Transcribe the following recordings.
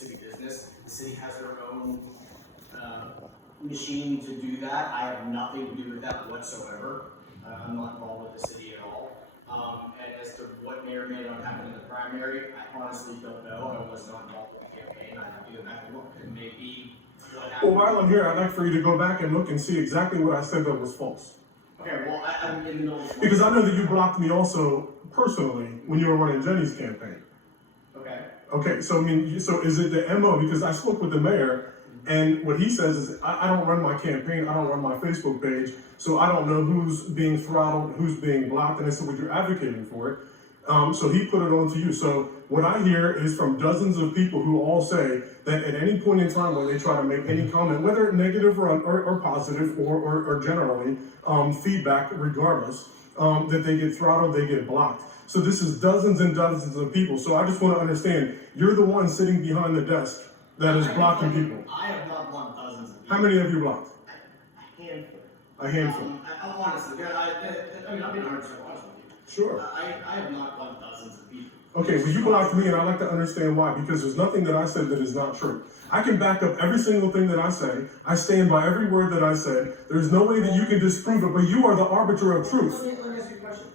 city business. The city has their own machine to do that. I have nothing to do with that whatsoever. I'm not involved with the city at all. And as to what may or may not happen in the primary, I honestly don't know. I was not involved with the campaign. I have to go back and look. It may be what happened. Well, while I'm here, I'd like for you to go back and look and see exactly what I said that was false. Okay, well, I'm in the middle of... Because I know that you blocked me also personally when you were running Jenny's campaign. Okay. Okay, so I mean, so is it the MO? Because I spoke with the mayor, and what he says is, I don't run my campaign, I don't run my Facebook page, so I don't know who's being throttled, who's being blocked, and I said, well, you're advocating for it. So he put it on to you. So what I hear is from dozens of people who all say that at any point in time when they try to make any comment, whether negative or positive or generally, feedback regardless, that they get throttled, they get blocked. So this is dozens and dozens of people. So I just want to understand, you're the one sitting behind the desk that is blocking people. I have not blocked dozens of people. How many have you blocked? A handful. A handful. Honestly, I mean, I'll be 100% honest with you. Sure. I have not blocked dozens of people. Okay, well, you blocked me, and I'd like to understand why, because there's nothing that I said that is not true. I can back up every single thing that I say. I stand by every word that I said. There's no way that you can disprove it, but you are the arbiter of truth. Let me ask you a question.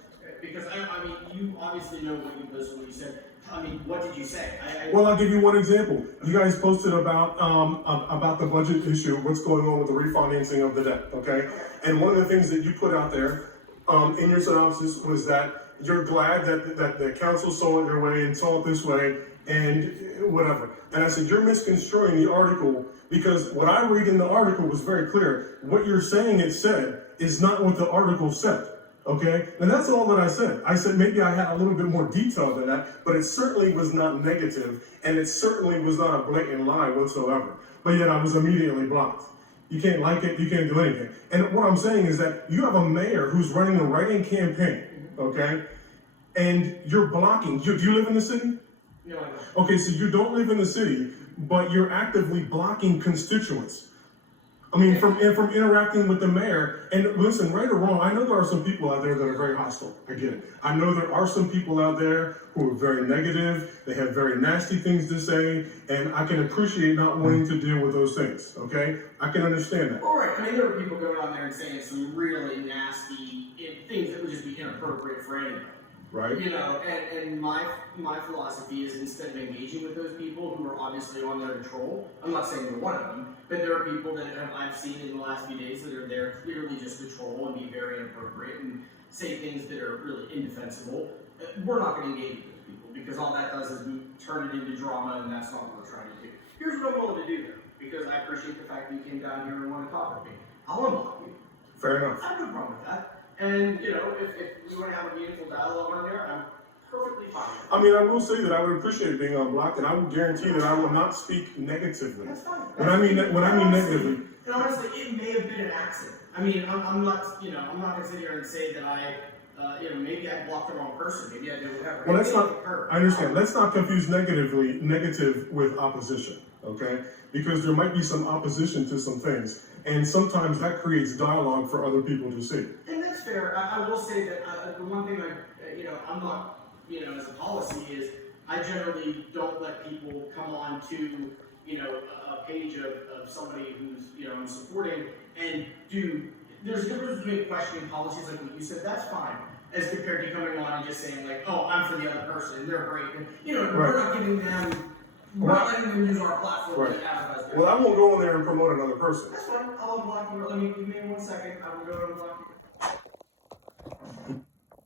Because, I mean, you obviously know what you posted, what you said. I mean, what did you say? Well, I'll give you one example. You guys posted about the budget issue, what's going on with the refinancing of the debt, okay? And one of the things that you put out there in your synopsis was that you're glad that the council saw it your way and saw it this way and whatever. And I said, you're misconstruing the article because what I read in the article was very clear. What you're saying it said is not what the article said. Okay, and that's all that I said. I said maybe I had a little bit more detail than that, but it certainly was not negative, and it certainly was not a blatant lie whatsoever. But yet I was immediately blocked. You can't like it, you can't do anything. And what I'm saying is that you have a mayor who's running a write-in campaign, okay, and you're blocking. Do you live in the city? No, I don't. Okay, so you don't live in the city, but you're actively blocking constituents. I mean, from interacting with the mayor, and listen, right or wrong, I know there are some people out there that are very hostile. I get it. I know there are some people out there who are very negative. They have very nasty things to say, and I can appreciate not wanting to deal with those things, okay? I can understand that. All right, I mean, there were people going on there and saying some really nasty things that would just be inappropriate for anyone. Right. You know, and my philosophy is instead of engaging with those people who are obviously on their control, I'm not saying you're one of them, but there are people that I've seen in the last few days that are there clearly just to troll and be very inappropriate and say things that are really indefensible. We're not going to engage with those people because all that does is turn it into drama, and that's not what we're trying to do. Here's what I'm willing to do though, because I appreciate the fact that you came down here and wanted to talk with me. I'll unblock you. Fair enough. I have no problem with that. And, you know, if you want to have a meaningful dialogue on there, I'm perfectly fine with it. I mean, I will say that I would appreciate being unblocked, and I will guarantee that I will not speak negatively. That's fine. When I mean negatively. And honestly, it may have been an accident. I mean, I'm not, you know, I'm not going to sit here and say that you know, maybe I blocked the wrong person. Maybe I did whatever. Well, let's not, I understand. Let's not confuse negative with opposition, okay? Because there might be some opposition to some things, and sometimes that creates dialogue for other people to see. And that's fair. I will say that the one thing you know, I'm not, you know, as a policy is I generally don't let people come on to, you know, a page of somebody who's, you know, I'm supporting and there's a difference between questioning policies like what you said, that's fine, as compared to coming on and just saying like, oh, I'm for the other person, and they're great. And, you know, Right. we're not giving them, we're not letting them use our platform Right. to advertise their Well, I won't go in there and promote another person. That's fine, I'll unblock you. Give me 1 second. I'm going to unblock